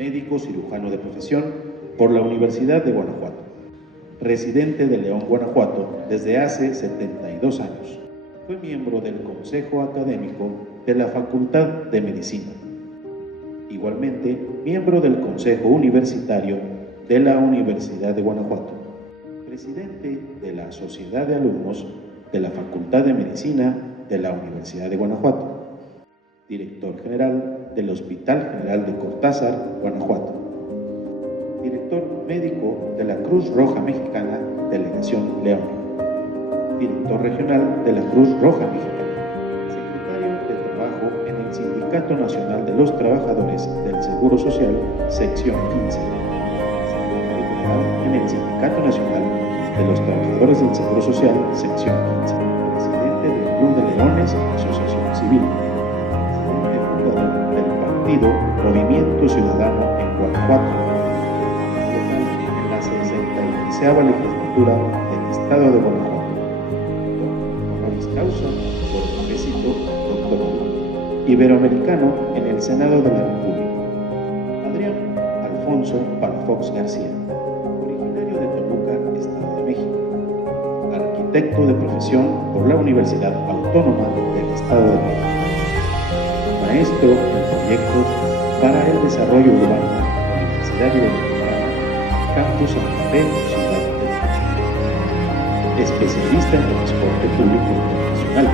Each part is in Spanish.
médico cirujano de profesión por la Universidad de Guanajuato, residente de León, Guanajuato, desde hace 72 años. Fue miembro del Consejo Académico de la Facultad de Medicina. Igualmente, miembro del Consejo Universitario de la Universidad de Guanajuato, presidente de la Sociedad de Alumnos de la Facultad de Medicina de la Universidad de Guanajuato, director general del Hospital General de Cortázar, Guanajuato, director médico de la Cruz Roja Mexicana, Delegación León, director regional de la Cruz Roja Mexicana, secretario de Trabajo en el Sindicato Nacional de los Trabajadores del Seguro Social, sección 15, secretario general en el Sindicato Nacional de los Trabajadores del Seguro Social, sección 15, presidente del Club de Leones, asociación civil, presidente fundador del partido Movimiento Ciudadano en Guanajuato, en la 66ª legislatura del Estado de Guanajuato, honoris causa por el éxito doctoral, iberoamericano en el Senado de la República, Adrián Alfonso Palafox García, originario de Toluca, Estado de México, arquitecto de profesión por la Universidad Autónoma del Estado de México, maestro en proyectos para el desarrollo urbano, Universidad Iberoamericana, Campus Santa Fe, Ciudad de México, especialista en transporte público internacional,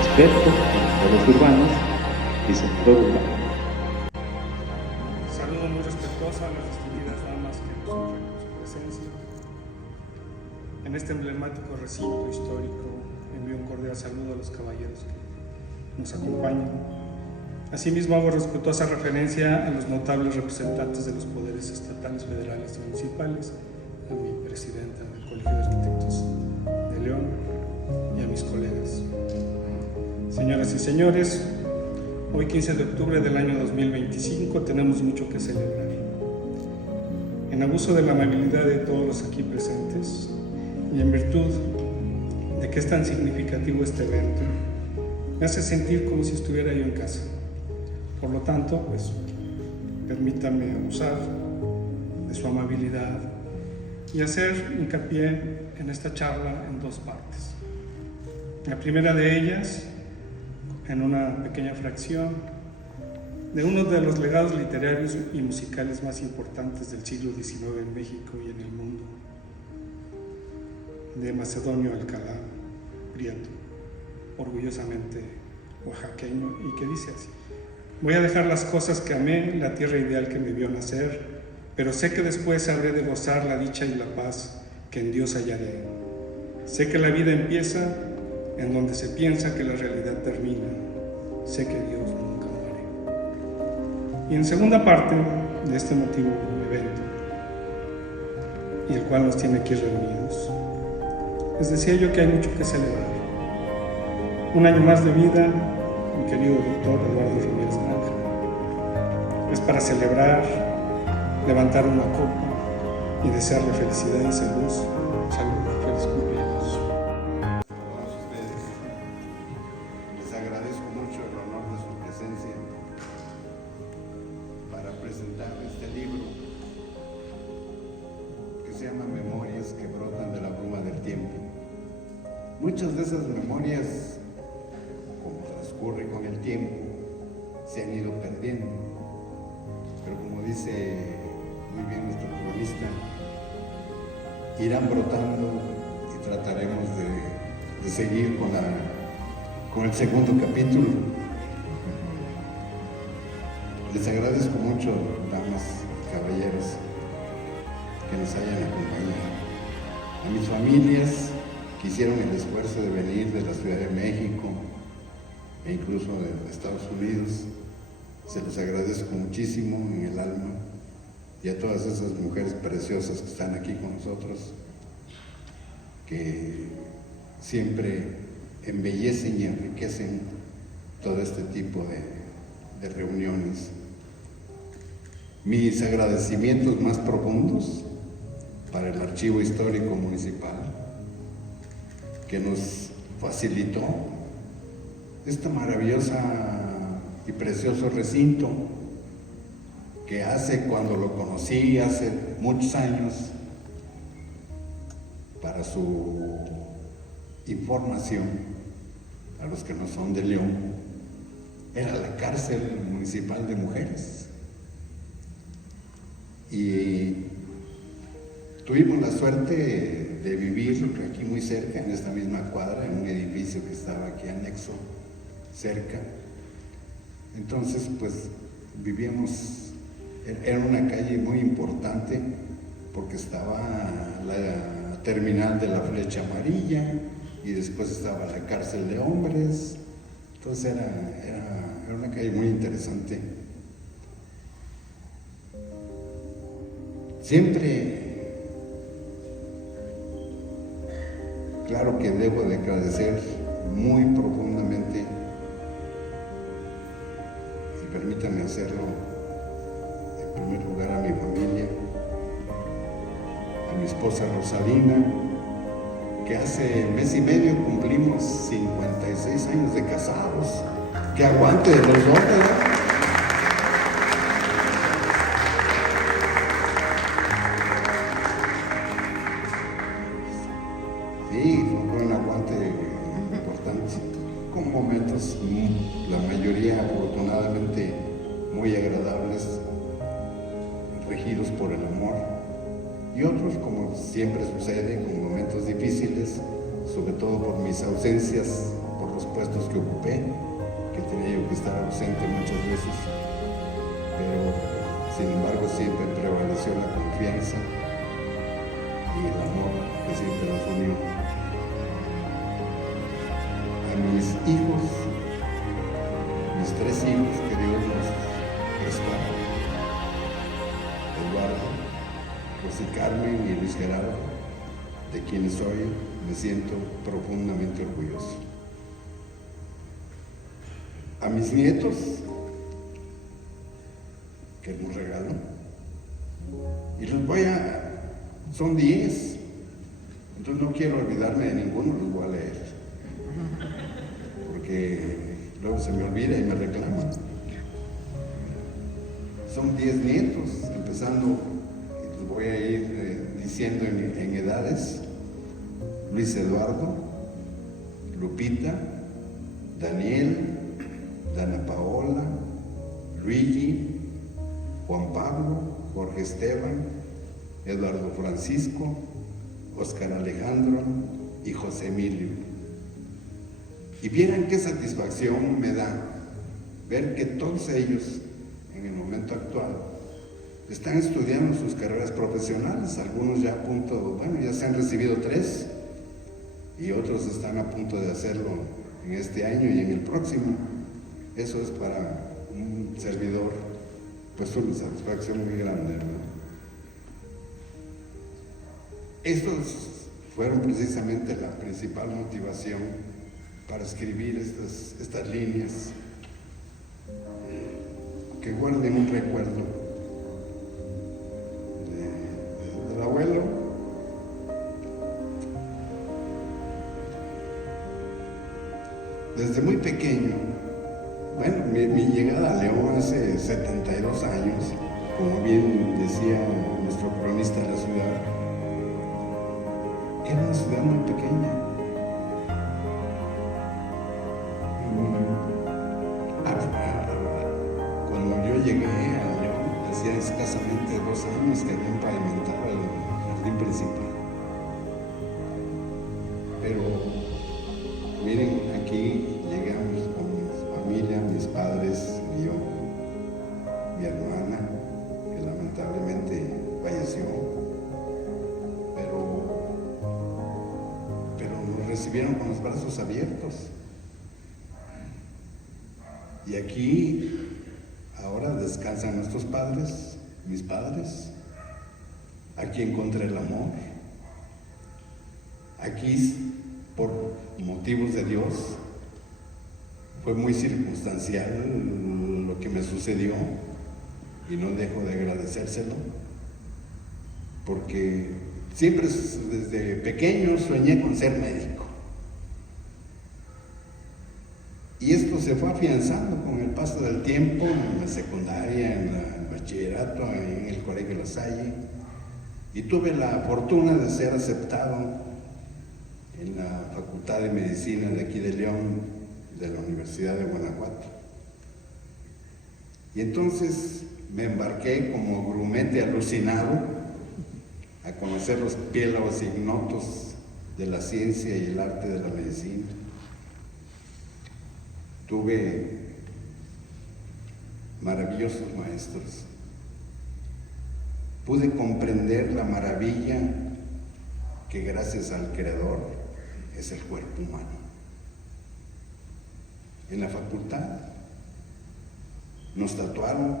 experto en modelos urbanos, diseñador urbano. Saludo muy respetuoso a las distinguidas damas que nos honran con su presencia. En este emblemático recinto histórico envío un cordial saludo a los caballeros que nos acompañan. Asimismo hago respetuosa referencia a los notables representantes de los poderes estatales, federales y municipales, a mi presidenta del Colegio de Arquitectos de León y a mis colegas. Señoras y señores, hoy 15 de octubre del año 2025 tenemos mucho que celebrar. En abuso de la amabilidad de todos los aquí presentes y en virtud de que es tan significativo este evento, me hace sentir como si estuviera yo en casa. Por lo tanto, pues, permítanme abusar de su amabilidad y hacer hincapié en esta charla en dos partes. La primera de ellas, en una pequeña fracción, de uno de los legados literarios y musicales más importantes del siglo XIX en México y en el mundo, de Macedonio Alcalá Prieto, orgullosamente oaxaqueño, y que dice así: voy a dejar las cosas que amé, la tierra ideal que me vio nacer, pero sé que después habré de gozar la dicha y la paz que en Dios hallaré. Sé que la vida empieza en donde se piensa que la realidad termina. Sé que Dios nunca muere. Y en segunda parte de este emotivo evento, y el cual nos tiene aquí reunidos, les decía yo que hay mucho que celebrar. Un año más de vida, mi querido doctor Eduardo Ramírez Granja. Es para celebrar, levantar una copa y desearle felicidad y salud. Salud, feliz cumpleaños. A todos ustedes, les agradezco mucho el honor de su presencia para presentar este libro que se llama Memorias que brotan de la bruma del tiempo. Muchas de esas memorias, como transcurre con el tiempo, se han ido perdiendo, pero como dice muy bien nuestro cronista, irán brotando y trataremos de seguir con el segundo capítulo. Les agradezco mucho, damas y caballeros, que nos hayan acompañado. A mis familias que hicieron el esfuerzo de venir de la Ciudad de México e incluso de Estados Unidos, se les agradezco muchísimo en el alma, y a todas esas mujeres preciosas que están aquí con nosotros, que siempre embellecen y enriquecen todo este tipo de reuniones. Mis agradecimientos más profundos para el Archivo Histórico Municipal, que nos facilitó esta maravillosa y precioso recinto que cuando lo conocí hace muchos años, para su información, a los que no son de León, era la cárcel municipal de mujeres. Y tuvimos la suerte de vivir aquí muy cerca, en esta misma cuadra, en un edificio que estaba aquí anexo, cerca. Entonces, pues, vivíamos, era una calle muy importante, porque estaba la terminal de la Flecha Amarilla, y después estaba la cárcel de hombres. Entonces era una calle muy interesante. Siempre, claro que debo de agradecer muy profundamente, y permítanme hacerlo, en primer lugar a mi familia, a mi esposa Rosalina, que hace mes y medio cumplimos 56 años de casados. Que aguante los dos, ¿verdad? Sí, fue un aguante importante, con momentos, la mayoría afortunadamente muy agradables, regidos por el amor, y otros, como siempre sucede, con momentos difíciles, sobre todo por mis ausencias, por los puestos que ocupé, que tenía yo que estar ausente muchas veces, pero sin embargo siempre prevaleció la confianza y el amor que siempre nos unió. A mis hijos, mis 3 hijos que Dios nos prestó, Eduardo, Rosy Carmen y Luis Gerardo, de quienes hoy me siento profundamente orgulloso. A mis nietos, que es un regalo, y son 10, entonces no quiero olvidarme de ninguno, los voy a leer, porque luego se me olvida y me reclaman. Son 10 nietos, empezando, los voy a ir diciendo en edades: Luis Eduardo, Lupita, Daniel, Dana Paola, Luigi, Juan Pablo, Jorge Esteban, Eduardo Francisco, Oscar Alejandro y José Emilio. Y vieran qué satisfacción me da ver que todos ellos, en el momento actual, están estudiando sus carreras profesionales, algunos ya a punto, ya se han recibido 3, y otros están a punto de hacerlo en este año y en el próximo. Eso es para un servidor, pues, una satisfacción muy grande, ¿verdad? Estos fueron precisamente la principal motivación para escribir estas líneas que guarden un recuerdo del abuelo. Desde muy pequeño, mi llegada a León hace 72 años, como bien decía nuestro cronista de la ciudad, era una ciudad muy pequeña. Cuando yo llegué a León, hacía escasamente 2 años que habían pavimentado el jardín principal. Pero miren, aquí llegamos con mi familia, mis padres, yo, mi hermana, que lamentablemente falleció, pero nos recibieron con los brazos abiertos. Y aquí ahora descansan nuestros padres, mis padres. Aquí encontré el amor. Aquí, por motivos de Dios, fue muy circunstancial lo que me sucedió, y no dejo de agradecérselo, porque siempre desde pequeño soñé con ser médico. Y esto se fue afianzando con el paso del tiempo, en la secundaria, en el bachillerato, en el Colegio La Salle. Y tuve la fortuna de ser aceptado en la Facultad de Medicina de aquí de León, de la Universidad de Guanajuato. Y entonces me embarqué como grumete alucinado a conocer los piélagos ignotos de la ciencia y el arte de la medicina. Tuve maravillosos maestros. Pude comprender la maravilla que gracias al Creador es el cuerpo humano. En la facultad nos tatuaron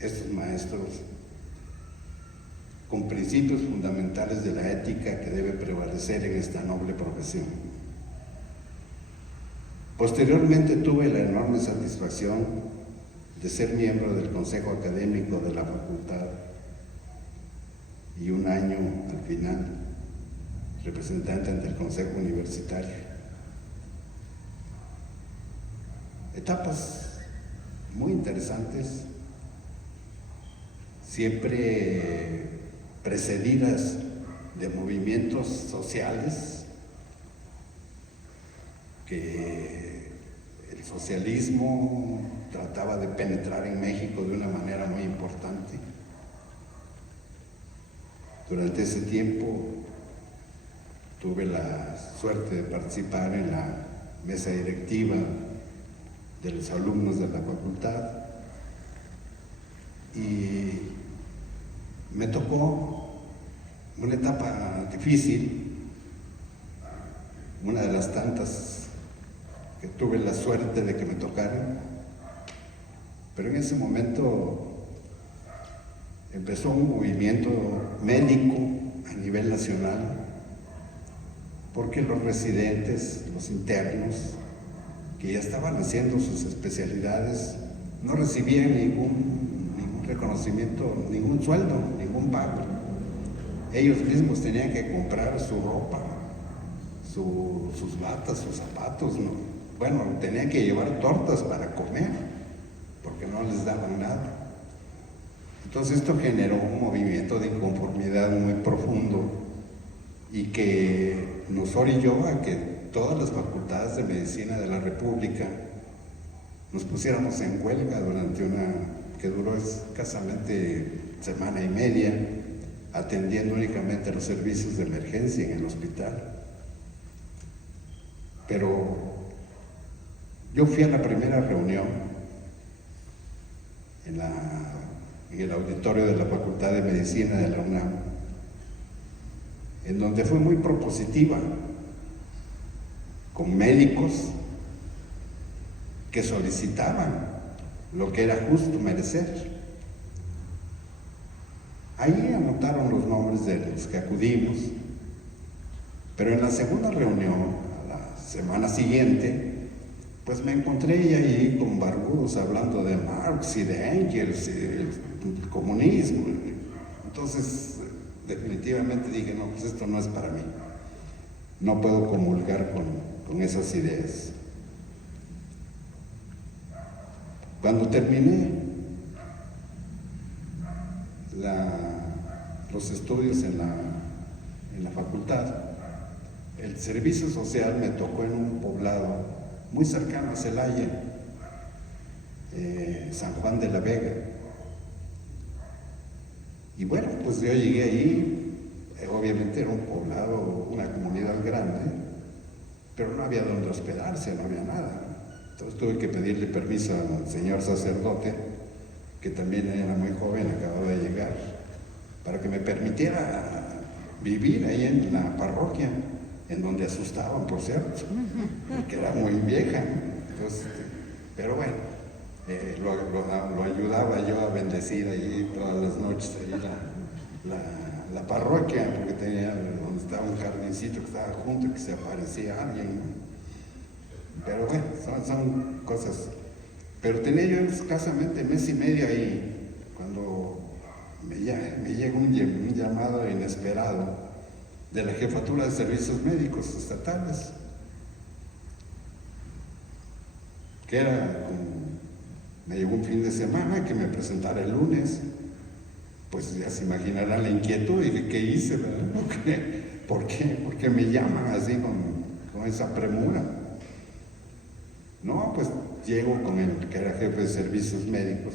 estos maestros con principios fundamentales de la ética que debe prevalecer en esta noble profesión. Posteriormente tuve la enorme satisfacción de ser miembro del Consejo Académico de la facultad y un año al final representante ante el Consejo Universitario. Etapas muy interesantes, siempre precedidas de movimientos sociales que el socialismo trataba de penetrar en México de una manera muy importante. Durante ese tiempo tuve la suerte de participar en la mesa directiva de los alumnos de la facultad y me tocó una etapa difícil, una de las tantas que tuve la suerte de que me tocaran, pero en ese momento empezó un movimiento médico a nivel nacional, porque los residentes, los internos, que ya estaban haciendo sus especialidades, no recibían ningún reconocimiento, ningún sueldo, ningún pago. Ellos mismos tenían que comprar su ropa, sus batas, sus zapatos, ¿no? Bueno, tenían que llevar tortas para comer, porque no les daban nada. Entonces esto generó un movimiento de inconformidad muy profundo y que nos orilló a que todas las facultades de medicina de la República nos pusiéramos en huelga durante que duró escasamente semana y media, atendiendo únicamente los servicios de emergencia en el hospital. Pero yo fui a la primera reunión en el auditorio de la Facultad de Medicina de la UNAM, en donde fue muy propositiva, con médicos que solicitaban lo que era justo merecer. Ahí anotaron los nombres de los que acudimos, pero en la segunda reunión, a la semana siguiente, pues me encontré ya ahí con barbudos hablando de Marx y de Engels y del comunismo. Entonces, definitivamente dije, no, pues esto no es para mí. No puedo comulgar con esas ideas. Cuando terminé los estudios en la facultad, el servicio social me tocó en un poblado muy cercano a Celaya, San Juan de la Vega. Y bueno, pues yo llegué ahí, obviamente era un poblado, una comunidad grande, pero no había donde hospedarse, no había nada. Entonces tuve que pedirle permiso al señor sacerdote, que también era muy joven, acababa de llegar, para que me permitiera vivir ahí en la parroquia, en donde asustaban, por cierto, porque era muy vieja. Entonces, pero bueno, lo ayudaba yo a bendecir ahí todas las noches, ahí la parroquia, porque tenía donde estaba un jardincito que estaba junto y que se aparecía alguien, ¿no? Pero bueno, son cosas. Pero tenía yo escasamente mes y medio ahí, cuando me llega un llamado inesperado de la Jefatura de Servicios Médicos Estatales. que me llegó un fin de semana, que me presentara el lunes. Pues ya se imaginarán la inquietud y qué hice, ¿verdad? ¿Por qué? Porque me llaman así con esa premura. No, pues llego con el que era jefe de servicios médicos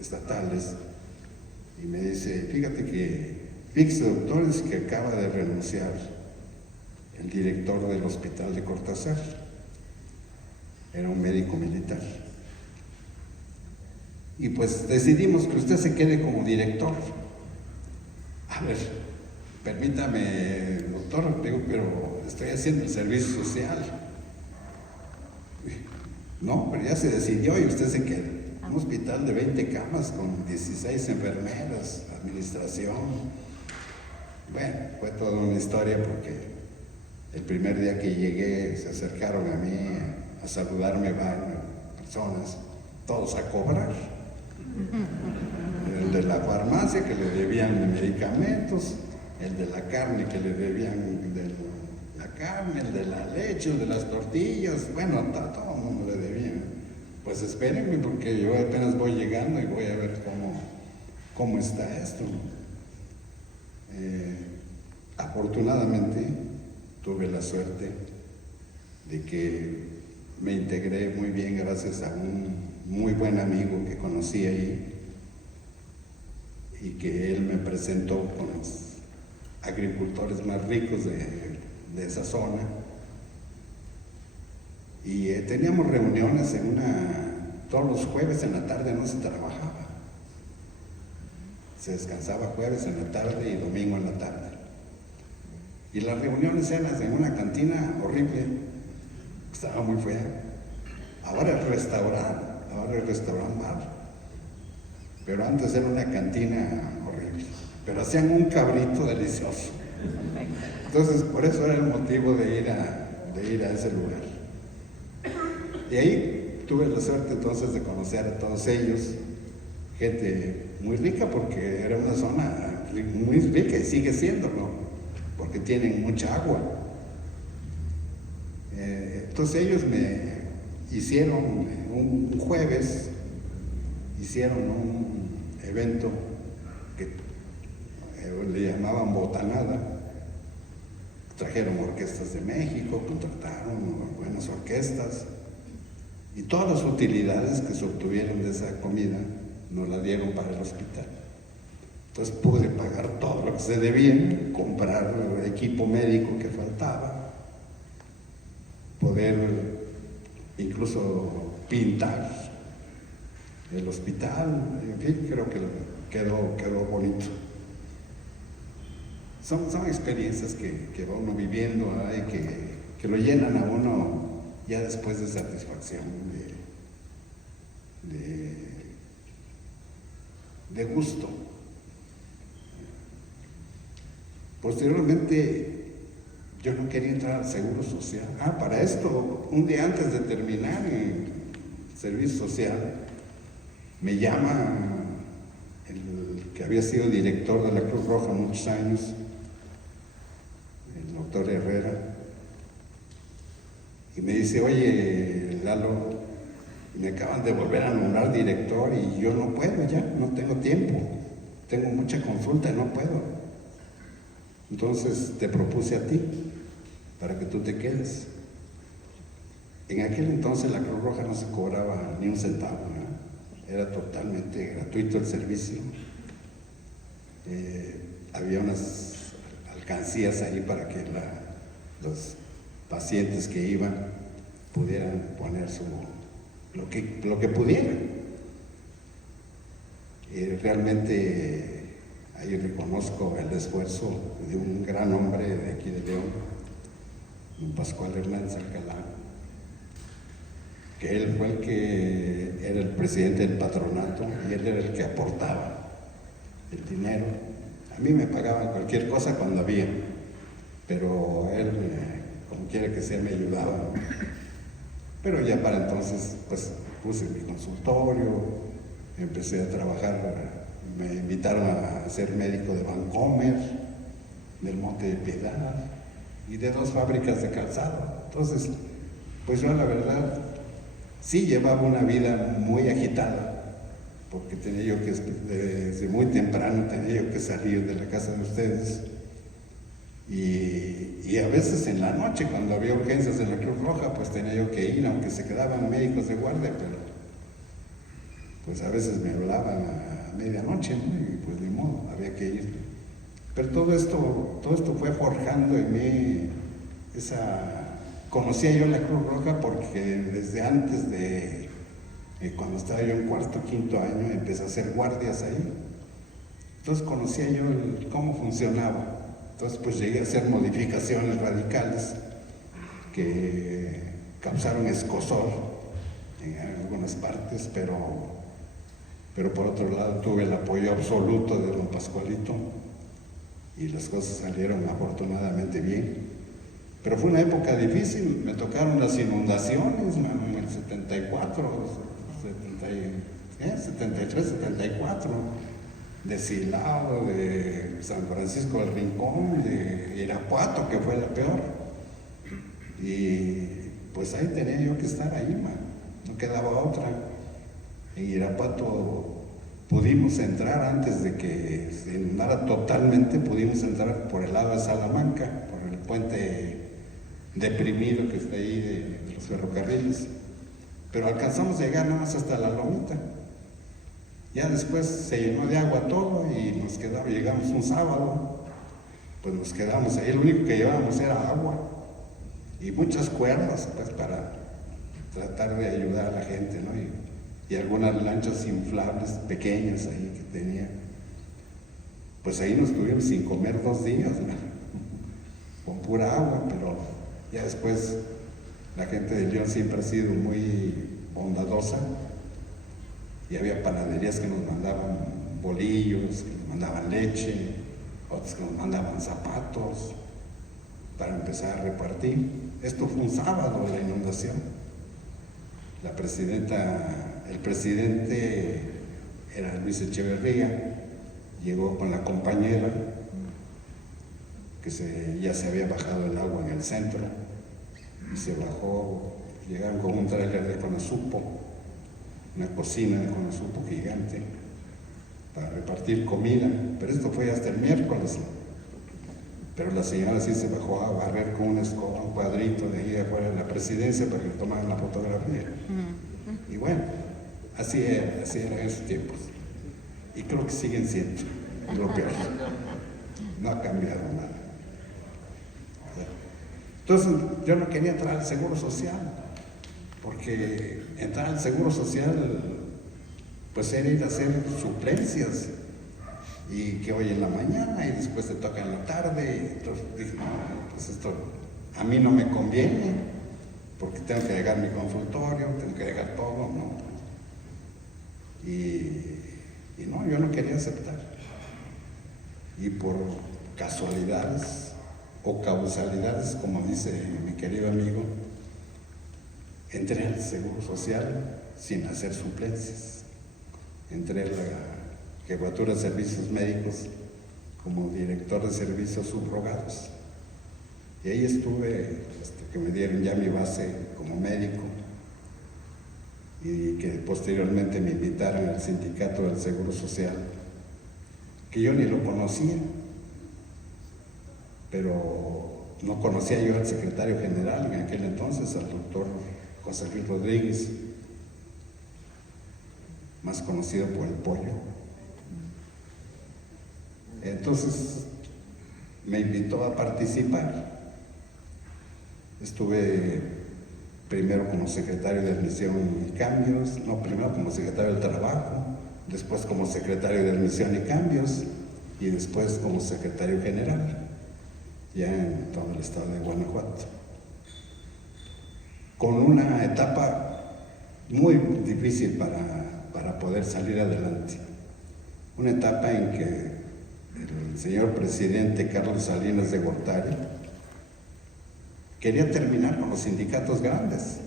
estatales y me dice, fíjese doctor, es que acaba de renunciar el director del hospital de Cortázar, era un médico militar. Y pues decidimos que usted se quede como director. A ver, permítame, doctor, digo, pero estoy haciendo el servicio social. No, pero ya se decidió y usted se queda. Un hospital de 20 camas con 16 enfermeras, administración. Bueno, fue toda una historia porque el primer día que llegué se acercaron a mí a saludarme varias personas, todos a cobrar. El de la farmacia que le debían medicamentos, el de la carne que le debían de la carne, el de la leche, el de las tortillas, bueno, todo el mundo le debía. Pues espérenme porque yo apenas voy llegando y voy a ver cómo está esto. Afortunadamente tuve la suerte de que me integré muy bien gracias a un muy buen amigo que conocí ahí y que él me presentó con los agricultores más ricos de esa zona. Y teníamos reuniones todos los jueves en la tarde no se trabajaba. Se descansaba jueves en la tarde y domingo en la tarde. Y las reuniones eran en una cantina horrible, estaba muy fea. Ahora el restaurante bar. Pero antes era una cantina horrible. Pero hacían un cabrito delicioso. Entonces, por eso era el motivo de ir a ese lugar. Y ahí tuve la suerte entonces de conocer a todos ellos, gente muy rica porque era una zona muy rica y sigue siéndolo, porque tienen mucha agua. Entonces ellos me hicieron un jueves, hicieron un evento que le llamaban botanada. Trajeron orquestas de México, contrataron buenas orquestas y todas las utilidades que se obtuvieron de esa comida nos la dieron para el hospital. Entonces pude pagar todo lo que se debía, comprar el equipo médico que faltaba, poder incluso pintar el hospital, en fin, creo que quedó bonito. Son experiencias que va uno viviendo y que lo llenan a uno ya después de satisfacción, de gusto. Posteriormente, yo no quería entrar al Seguro Social. Para esto, un día antes de terminar el servicio social, me llama el que había sido director de la Cruz Roja muchos años, el doctor Herrera, y me dice, oye, Lalo, me acaban de volver a nombrar director y yo no puedo ya, no tengo tiempo, tengo mucha consulta y no puedo. Entonces te propuse a ti, para que tú te quedes. En aquel entonces la Cruz Roja no se cobraba ni un centavo, ¿no? Era totalmente gratuito el servicio. Había unas alcancías ahí para que los pacientes que iban pudieran poner lo que pudieran. Y realmente ahí reconozco el esfuerzo de un gran hombre de aquí de León, don Pascual Hernández Alcalá, que él fue el que era el presidente del patronato y él era el que aportaba el dinero. A mí me pagaban cualquier cosa cuando había, pero él, como quiera que sea, me ayudaba. Pero ya para entonces, pues puse mi consultorio, empecé a trabajar, me invitaron a ser médico de Vancomer, del Monte de Piedad y de 2 fábricas de calzado. Entonces, pues yo la verdad Sí llevaba una vida muy agitada, porque tenía yo que, desde muy temprano, tenía yo que salir de la casa de ustedes. Y a veces en la noche, cuando había urgencias en la Cruz Roja, pues tenía yo que ir, aunque se quedaban médicos de guardia, pero pues a veces me hablaban a medianoche, ¿no? Y pues ni modo, había que ir. Pero todo esto fue forjando en mí conocía yo la Cruz Roja porque desde antes de cuando estaba yo en cuarto, quinto año, empecé a hacer guardias ahí. Entonces conocía yo cómo funcionaba. Entonces pues llegué a hacer modificaciones radicales que causaron escozor en algunas partes, pero por otro lado tuve el apoyo absoluto de don Pascualito y las cosas salieron afortunadamente bien. Pero fue una época difícil, me tocaron las inundaciones, en el 74, 73, 74, de Silao, de San Francisco del Rincón, de Irapuato, que fue la peor. Y pues ahí tenía yo que estar ahí, no quedaba otra. En Irapuato pudimos entrar antes de que se inundara totalmente, pudimos entrar por el lado de Salamanca, por el puente deprimido que está ahí de los ferrocarriles, pero alcanzamos a llegar nada más hasta la lomita. Ya después se llenó de agua todo y llegamos un sábado, pues nos quedamos ahí, lo único que llevábamos era agua y muchas cuerdas pues para tratar de ayudar a la gente, ¿no? Y algunas lanchas inflables pequeñas ahí que tenía. Pues ahí nos tuvimos sin comer 2 días, ¿no? Con pura agua, pero ya después la gente de León siempre ha sido muy bondadosa y había panaderías que nos mandaban bolillos, que nos mandaban leche, otros que nos mandaban zapatos para empezar a repartir. Esto fue un sábado de la inundación. El presidente era Luis Echeverría, llegó con la compañera, que ya se había bajado el agua en el centro, y se bajó, llegaron con un tráiler de Conasupo, una cocina de Conasupo gigante, para repartir comida, pero esto fue hasta el miércoles. Pero la señora sí se bajó a barrer con una escoba, un cuadrito de ahí afuera de la presidencia para que le tomaran la fotografía. Y bueno, así eran esos tiempos. Y creo que siguen siendo lo peor. No ha cambiado nada. Entonces yo no quería entrar al Seguro Social, porque entrar al Seguro Social pues era ir a hacer suplencias y que hoy en la mañana y después te toca en la tarde. Entonces dije, no, pues esto a mí no me conviene, porque tengo que llegar a mi consultorio, tengo que llegar todo, ¿no? Y no, yo no quería aceptar. Y por casualidades o causalidades, como dice mi querido amigo, entré al Seguro Social sin hacer suplencias. Entré a la Jefatura de Servicios Médicos como director de servicios subrogados. Y ahí estuve hasta que me dieron ya mi base como médico y que posteriormente me invitaron al sindicato del Seguro Social, que yo ni lo conocía, pero no conocía yo al secretario general en aquel entonces, al doctor José Luis Rodríguez, más conocido por el Pollo. Entonces me invitó a participar. Estuve primero como secretario de Admisión y Cambios, primero como secretario del Trabajo, después como secretario de Admisión y Cambios y después como secretario general, ya en todo el estado de Guanajuato. Con una etapa muy difícil para poder salir adelante. Una etapa en que el señor presidente Carlos Salinas de Gortari quería terminar con los sindicatos grandes,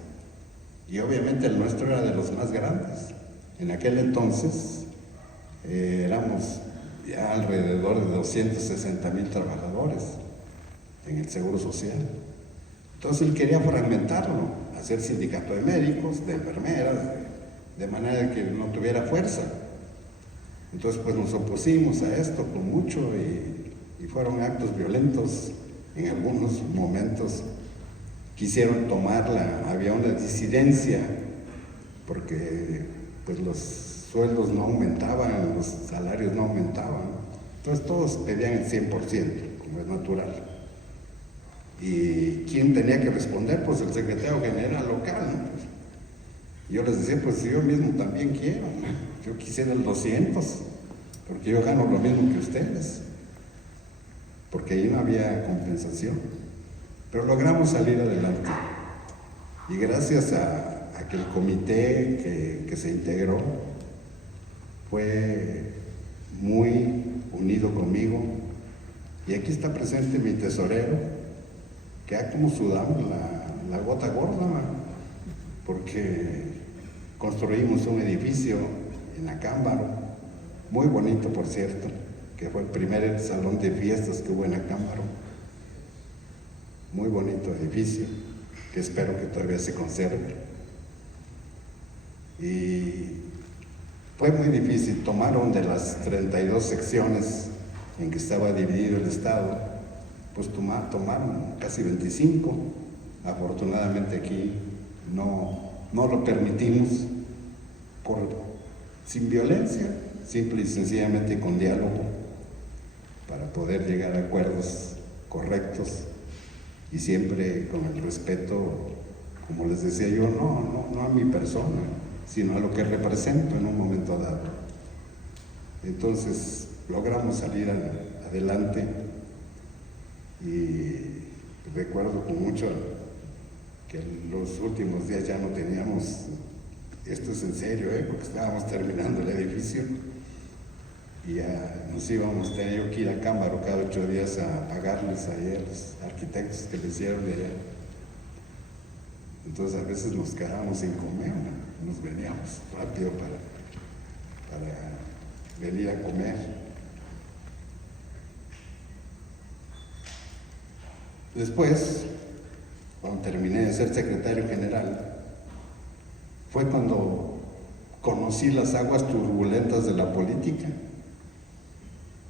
y obviamente el nuestro era de los más grandes. En aquel entonces éramos ya alrededor de 260,000 trabajadores en el Seguro Social, Entonces él quería fragmentarlo, hacer sindicato de médicos, de enfermeras, de manera que no tuviera fuerza. Entonces pues nos opusimos a esto con mucho y fueron actos violentos en algunos momentos. Quisieron tomarla, había una disidencia porque pues los sueldos no aumentaban, los salarios no aumentaban. Entonces todos pedían el 100%, como es natural. ¿Y quién tenía que responder? Pues el secretario general local, ¿no? Pues, yo les decía, pues yo mismo también quiero, ¿no? Yo quisiera el 200, porque yo gano lo mismo que ustedes, porque ahí no había compensación. Pero logramos salir adelante. Y gracias a que el comité que se integró fue muy unido conmigo. Y aquí está presente mi tesorero, que ha como sudamos la gota gorda, porque construimos un edificio en Acámbaro, muy bonito por cierto, que fue el primer salón de fiestas que hubo en Acámbaro. Muy bonito edificio, que espero que todavía se conserve. Y fue muy difícil, tomaron de las 32 secciones en que estaba dividido el Estado, pues tomaron casi 25. Afortunadamente aquí no lo permitimos sin violencia, simple y sencillamente con diálogo, para poder llegar a acuerdos correctos y siempre con el respeto, como les decía yo, no a mi persona, sino a lo que represento en un momento dado. Entonces logramos salir adelante y recuerdo con mucho que en los últimos días ya no teníamos, esto es en serio, porque estábamos terminando el edificio y ya nos íbamos, tenía yo que ir a Acámbaro cada 8 días a pagarles a los arquitectos que le hicieron de allá. Entonces a veces nos quedábamos sin comer, ¿no? Nos veníamos rápido para venir a comer. Después, cuando terminé de ser secretario general, fue cuando conocí las aguas turbulentas de la política,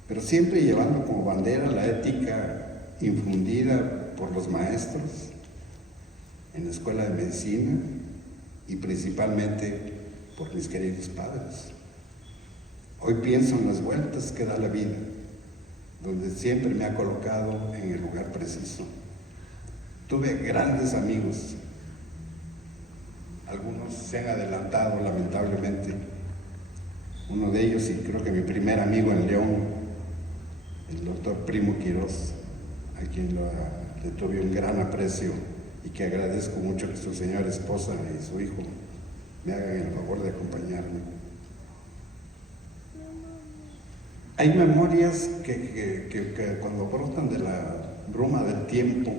pero siempre llevando como bandera la ética infundida por los maestros en la escuela de medicina y principalmente por mis queridos padres. Hoy pienso en las vueltas que da la vida, donde siempre me ha colocado en el lugar preciso. Tuve grandes amigos, algunos se han adelantado lamentablemente. Uno de ellos, y creo que mi primer amigo en León, el doctor Primo Quirós, a quien le tuve un gran aprecio y que agradezco mucho que su señora esposa y su hijo me hagan el favor de acompañarme. Hay memorias que cuando brotan de la bruma del tiempo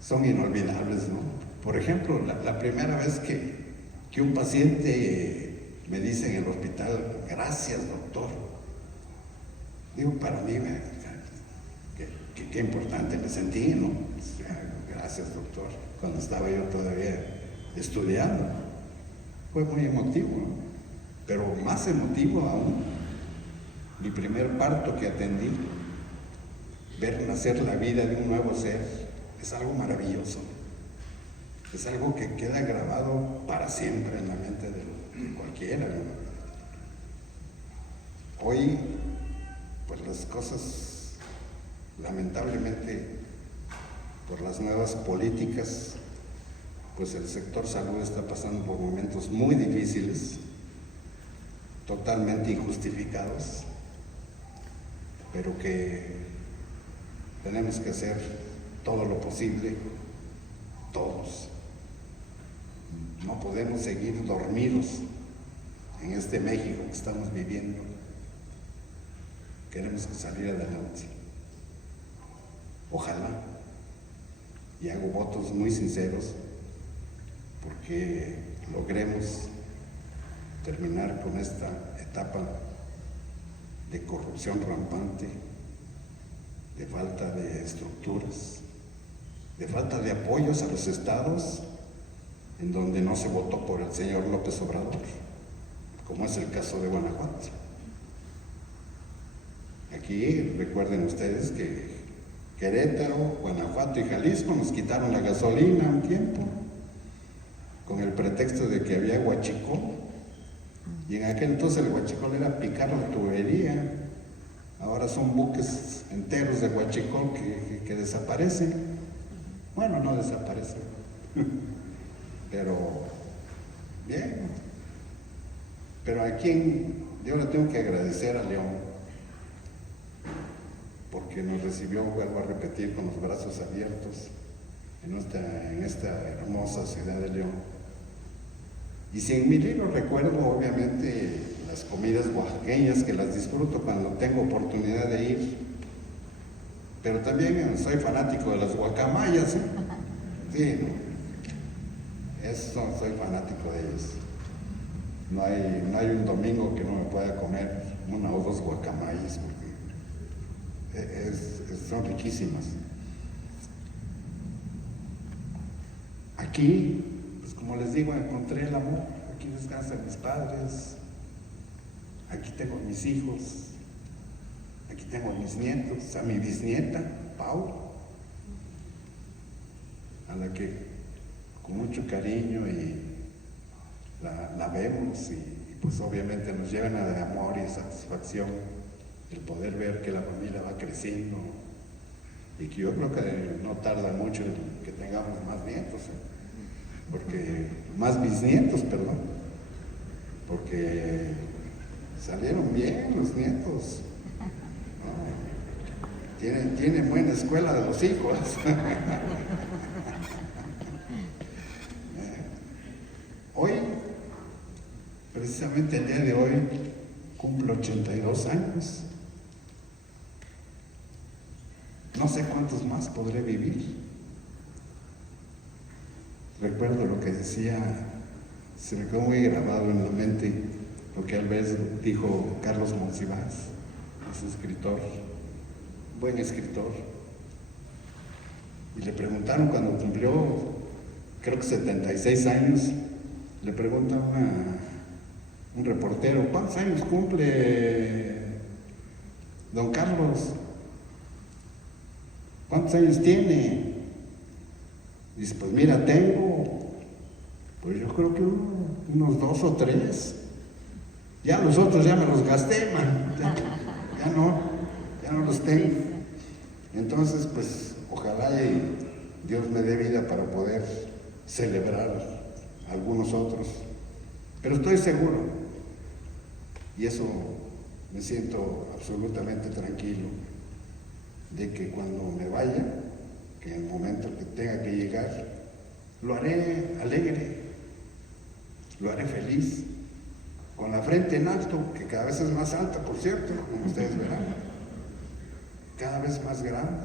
son inolvidables, ¿no? Por ejemplo, la primera vez que un paciente me dice en el hospital, gracias doctor. Digo, para mí, qué importante me sentí, ¿no? Gracias doctor, cuando estaba yo todavía estudiando. Fue muy emotivo, ¿no? Pero más emotivo aún, mi primer parto que atendí, ver nacer la vida de un nuevo ser, es algo maravilloso. Es algo que queda grabado para siempre en la mente de cualquiera, ¿no? Hoy, pues las cosas, lamentablemente, por las nuevas políticas, pues el sector salud está pasando por momentos muy difíciles, totalmente injustificados, pero que tenemos que hacer todo lo posible, todos. No podemos seguir dormidos en este México que estamos viviendo. Queremos salir adelante. Ojalá, y hago votos muy sinceros, porque logremos terminar con esta etapa de corrupción rampante, de falta de estructuras, de falta de apoyos a los estados en donde no se votó por el señor López Obrador, como es el caso de Guanajuato. Aquí recuerden ustedes que Querétaro, Guanajuato y Jalisco nos quitaron la gasolina un tiempo con el pretexto de que había huachicol, y en aquel entonces el huachicol era picar la tubería. Ahora son buques enteros de huachicol que desaparecen. Bueno, no desaparecen, pero bien. Pero a quien yo le tengo que agradecer a León, porque nos recibió, vuelvo a repetir, con los brazos abiertos en esta hermosa ciudad de León. Y si en mi libro recuerdo, obviamente, las comidas oaxaqueñas, que las disfruto cuando tengo oportunidad de ir, pero también soy fanático de las guacamayas, ¿eh? Sí, eso, soy fanático de ellas. No hay un domingo que no me pueda comer una o dos guacamayas, porque son riquísimas. Aquí, pues como les digo, encontré el amor. Aquí descansan mis padres, aquí tengo a mis hijos, aquí tengo a mis nietos, a mi bisnieta, Pau, a la que con mucho cariño y la vemos y pues obviamente nos llena de amor y satisfacción el poder ver que la familia va creciendo y que yo creo que no tarda mucho en que tengamos más nietos, porque más bisnietos, perdón, porque salieron bien los nietos, ¿no? Tienen buena escuela de los hijos. Hoy, precisamente el día de hoy, cumplo 82 años. No sé cuántos más podré vivir. Recuerdo lo que decía, se me quedó muy grabado en la mente, lo que a vez dijo Carlos Monsiváis, es escritor, buen escritor. Y le preguntaron cuando cumplió, creo que 76 años, le pregunta un reportero, ¿cuántos años cumple don Carlos? ¿Cuántos años tiene? Dice, pues mira, tengo, pues yo creo que unos 2 o 3. Ya los otros ya me los gasté, man. Ya no los tengo. Entonces, pues, ojalá y Dios me dé vida para poder celebrar algunos otros. Pero estoy seguro, y eso me siento absolutamente tranquilo, de que cuando me vaya, que en el momento que tenga que llegar, lo haré alegre, lo haré feliz, con la frente en alto, que cada vez es más alta, por cierto, como ustedes verán, cada vez más grande,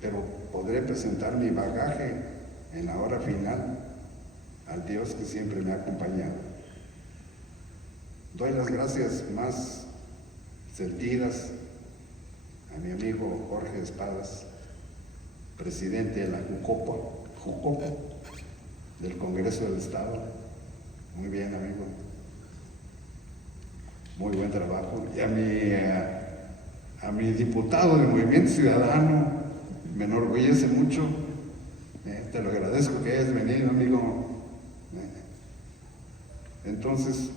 pero podré presentar mi bagaje en la hora final al Dios que siempre me ha acompañado. Doy las gracias más sentidas a mi amigo Jorge Espadas, presidente de la Jucopo, del Congreso del Estado. Muy bien, amigo. Muy buen trabajo. Y a mi diputado del Movimiento Ciudadano, me enorgullece mucho. Te lo agradezco que hayas venido, amigo. Entonces,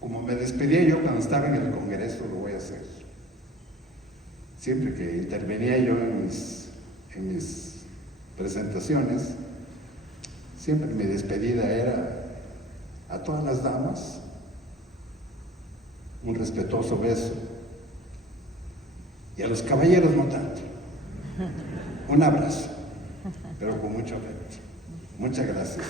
como me despedía yo cuando estaba en el Congreso, lo voy a hacer. Siempre que intervenía yo en mis presentaciones, siempre mi despedida era a todas las damas un respetuoso beso y a los caballeros no tanto, un abrazo, pero con mucho afecto. Muchas gracias.